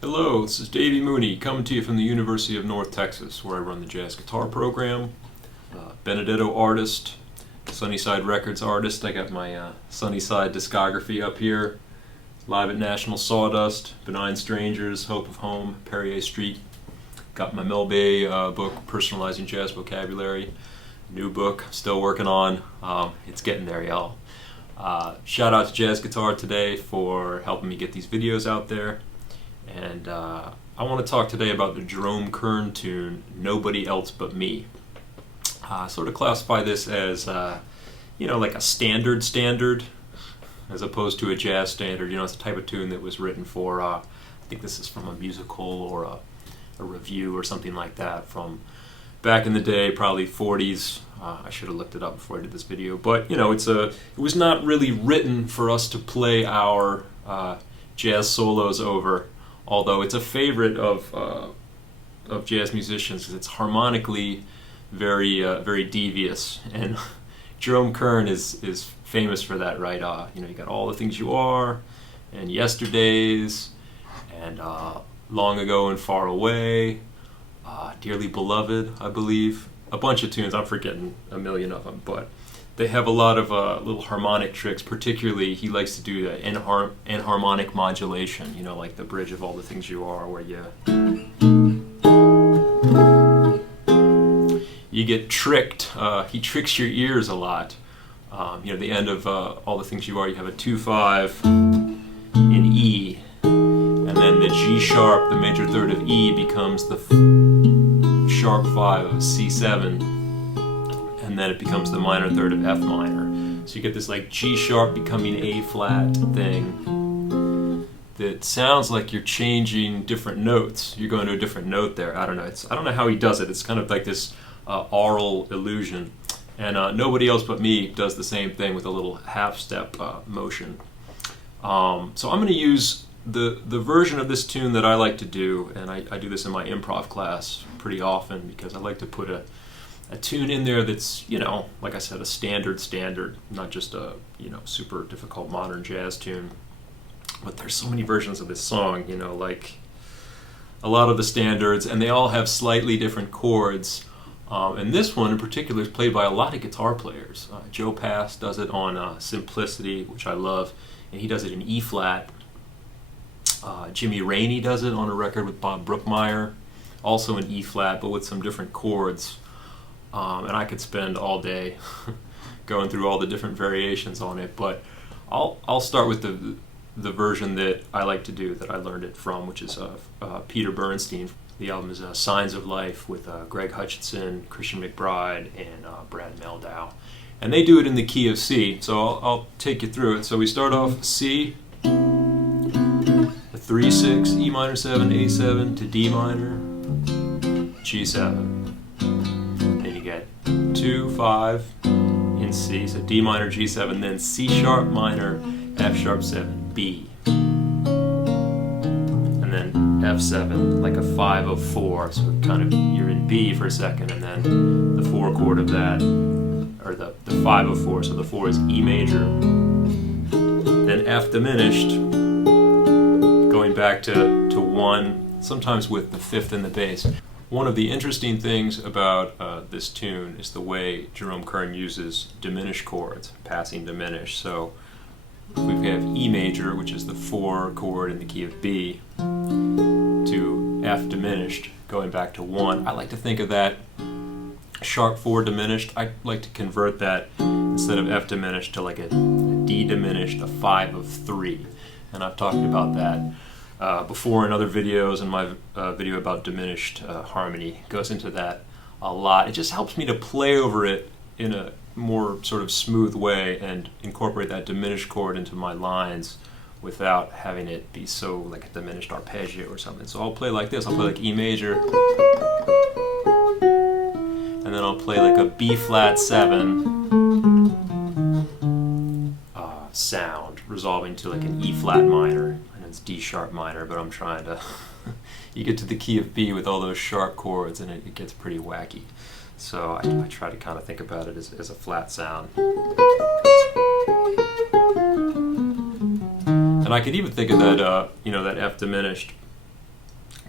Hello, this is Davy Mooney coming to you from the University of North Texas, where I run the jazz guitar program. Benedetto artist, Sunnyside Records artist. I got my Sunnyside discography up here. Live at National Sawdust, Benign Strangers, Hope of Home, Perrier Street. Got my Mel Bay book, Personalizing Jazz Vocabulary. New book, still working on. It's getting there, y'all. Shout out to Jazz Guitar today for helping me get these videos out there. And I want to talk today about the Jerome Kern tune, Nobody Else But Me. Sort of classify this as, like a standard, as opposed to a jazz standard. It's the type of tune that was written for, I think this is from a musical or a review or something like that from back in the day, probably 40s. I should have looked it up before I did this video. But, it was not really written for us to play our jazz solos over. Although it's a favorite of jazz musicians because it's harmonically very devious, and Jerome Kern is famous for that, right? You got All the Things You Are, and Yesterdays, and Long Ago and Far Away, Dearly Beloved, I believe, a bunch of tunes. I'm forgetting a million of them, but they have a lot of little harmonic tricks. Particularly, he likes to do the enharmonic modulation, like the bridge of All the Things You Are, where you get tricked. He tricks your ears a lot. The end of All the Things You Are, you have a 2/5 in E, and then the G sharp, the major third of E, becomes the sharp 5 of C7. And then it becomes the minor third of F minor. So you get this like G sharp becoming A flat thing that sounds like you're changing different notes. You're going to a different note there. I don't know. I don't know how he does it. It's kind of like this aural illusion. And Nobody Else But Me does the same thing with a little half step motion. So I'm going to use the version of this tune that I like to do, and I do this in my improv class pretty often because I like to put a tune in there that's, like I said, a standard, not just a, super difficult modern jazz tune. But there's so many versions of this song, like a lot of the standards, and they all have slightly different chords. And this one in particular is played by a lot of guitar players. Joe Pass does it on Simplicity, which I love, and he does it in E flat. Jimmy Rainey does it on a record with Bob Brookmeyer, also in E flat, but with some different chords. And I could spend all day going through all the different variations on it, but I'll start with the version that I like to do, that I learned it from, which is Peter Bernstein. The album is Signs of Life with Greg Hutchinson, Christian McBride, and Brad Meldau. And they do it in the key of C, so I'll take you through it. So we start off C, a 3/6, E minor 7, A7 to D minor, G7. 2/5 in C, so D minor, G7, then C sharp minor, F sharp 7, B, and then F7, like a 5 of 4, so kind of you're in B for a second, and then the 4 chord of that, or the 5 of 4, so the 4 is E major, then F diminished, going back to 1, sometimes with the 5th in the bass. One of the interesting things about this tune is the way Jerome Kern uses diminished chords, passing diminished. So we have E major, which is the 4 chord in the key of B, to F diminished, going back to 1. I like to think of that sharp 4 diminished. I like to convert that, instead of F diminished, to like a D diminished, a 5 of 3. And I've talked about that before in other videos, and my video about diminished harmony goes into that a lot. It just helps me to play over it in a more sort of smooth way and incorporate that diminished chord into my lines without having it be so like a diminished arpeggio or something. So I'll play like this. I'll play like E major, and then I'll play like a B flat 7 sound, resolving to like an E flat minor. It's D sharp minor, but I'm trying to you get to the key of B with all those sharp chords and it gets pretty wacky. So I try to kind of think about it as a flat sound. And I could even think of that, that F diminished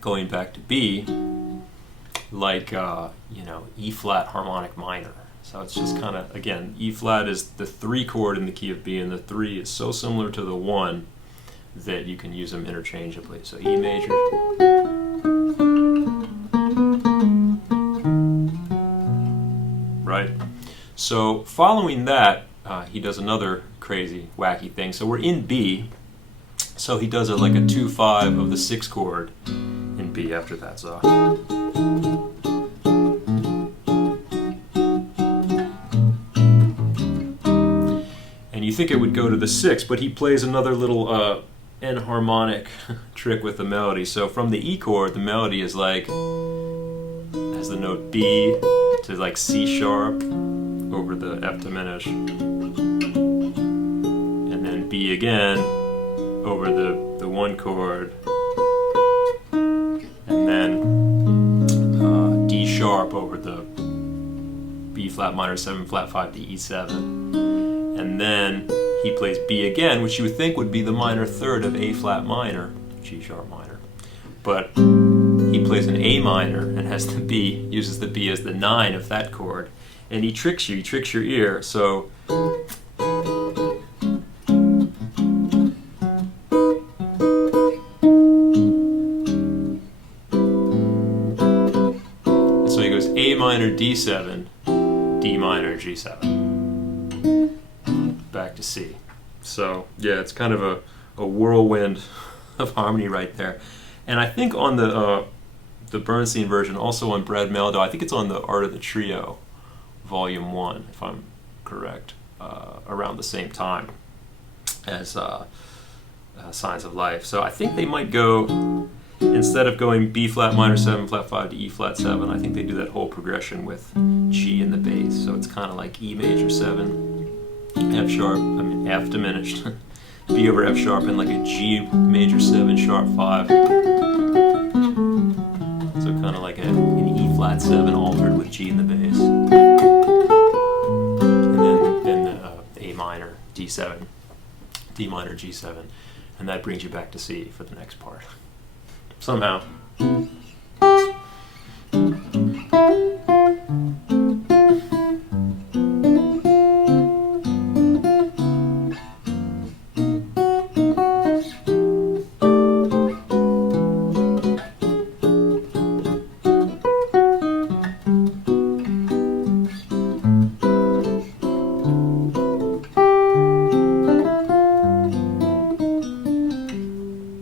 going back to B, like you know, E flat harmonic minor. So it's just kind of, again, E flat is the 3 chord in the key of B, and the 3 is so similar to the 1 that you can use them interchangeably. So E major, right? So following that, he does another crazy, wacky thing. So we're in B, so he does like a 2/5 of the 6 chord in B after that. So. And you think it would go to the 6, but he plays another little enharmonic trick with the melody. So from the E chord, the melody is like, has the note B to like C sharp over the F diminished, and then B again over the 1 chord, and then D sharp over the B flat minor 7 flat 5 to E7. And then he plays B again, which you would think would be the minor third of A flat minor, G sharp minor. But he plays an A minor and has the B, uses the B as the 9 of that chord. And he tricks you, he tricks your ear. So he goes A minor, D7, D minor, G7. Back to C. So yeah, it's kind of a whirlwind of harmony right there. And I think on the Bernstein version, also on Brad Meldo, I think it's on the Art of the Trio, Volume 1, if I'm correct, around the same time as Signs of Life. So I think they might go, instead of going B flat minor 7 flat 5 to E flat 7, I think they do that whole progression with G in the bass. So it's kind of like E major 7, F sharp, I mean F diminished, B over F sharp, and like a G major 7 sharp 5. So kind of like an E flat 7 altered with G in the bass. And then A minor, D7, D minor, G7. And that brings you back to C for the next part. Somehow.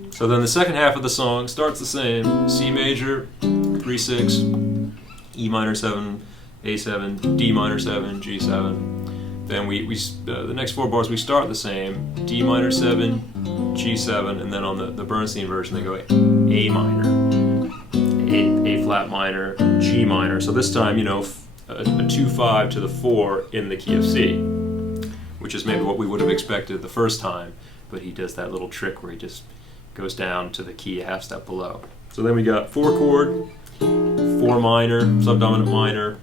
So then the second half of the song starts the same: C major, 3/6, E minor 7, A7, D minor 7, G7. Then the next 4 bars we start the same: D minor 7, G7, and then on the Bernstein version they go A minor, A flat minor, G minor. So this time, you know, a 2/5 to the 4 in the key of C, which is maybe what we would have expected the first time, but he does that little trick where he just goes down to the key a half step below. So then we got 4 chord, 4 minor, subdominant minor,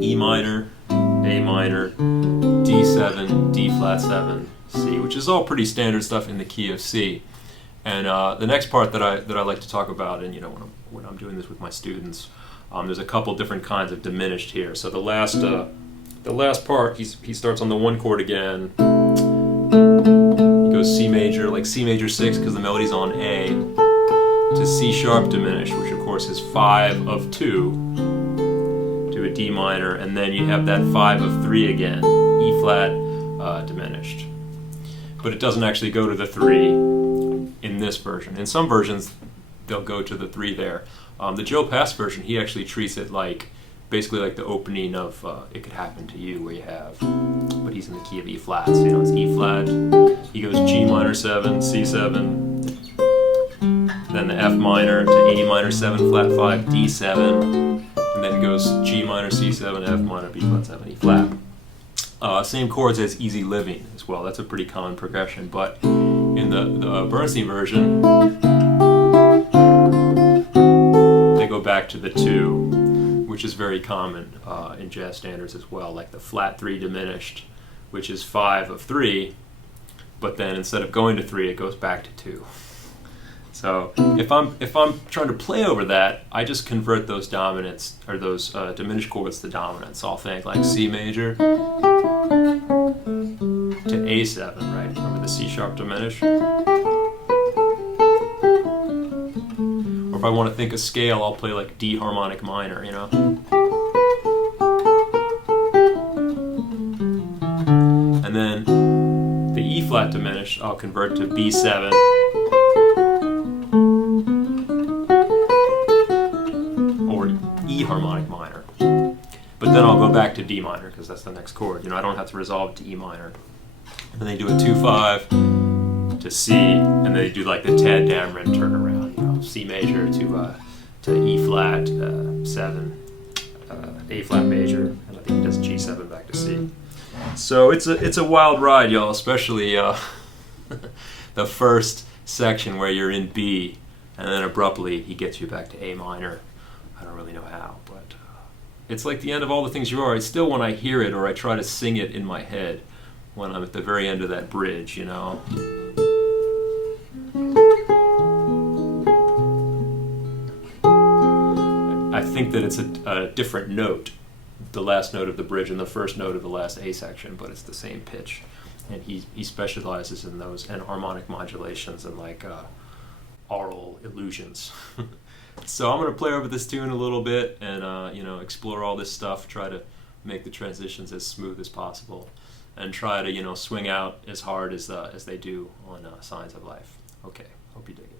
E minor, A minor, D7, D flat 7, C, which is all pretty standard stuff in the key of C. And the next part that I like to talk about, and you know, when I'm doing this with my students, there's a couple different kinds of diminished here. So the last part, he starts on the 1 chord again. Goes C major, like C major 6 because the melody's on A, to C sharp diminished, which of course is 5 of 2, to a D minor, and then you have that 5 of 3 again, E flat diminished. But it doesn't actually go to the 3 in this version. In some versions, they'll go to the 3 there. The Joe Pass version, he actually treats it like, basically like the opening of It Could Happen to You, where you have, but he's in the key of E flat, so you know, it's E flat, he goes G minor 7, C7, then the F minor to A minor 7 flat 5, D7, and then goes G minor, C7, F minor, B flat 7, E flat. Same chords as Easy Living as well. That's a pretty common progression, but in the Bernstein version, they go back to the 2, which is very common in jazz standards as well, like the flat 3 diminished, which is 5 of 3, but then instead of going to 3, it goes back to 2. So if I'm trying to play over that, I just convert those dominants or those diminished chords to dominants. So I'll think like C major to A7, right? Remember the C sharp diminished? Or if I want to think a scale, I'll play like D harmonic minor, you know? And then the E flat diminished, I'll convert to B7. E harmonic minor, but then I'll go back to D minor because that's the next chord. You know, I don't have to resolve to E minor. And then they do a 2/5 to C, and then they do like the Tad Dameron turnaround. You know, C major to E flat 7, A flat major, and I think he does G7 back to C. So it's a wild ride, y'all. Especially the first section where you're in B, and then abruptly he gets you back to A minor. I don't really know how, but it's like the end of All the Things You Are. It's still when I hear it or I try to sing it in my head when I'm at the very end of that bridge, you know. I think that it's a different note, the last note of the bridge and the first note of the last A section, but it's the same pitch. And he specializes in those enharmonic modulations and like aural illusions. So I'm going to play over this tune a little bit and you know, explore all this stuff, try to make the transitions as smooth as possible, and try to, you know, swing out as hard as they do on Signs of Life. Okay, hope you dig it.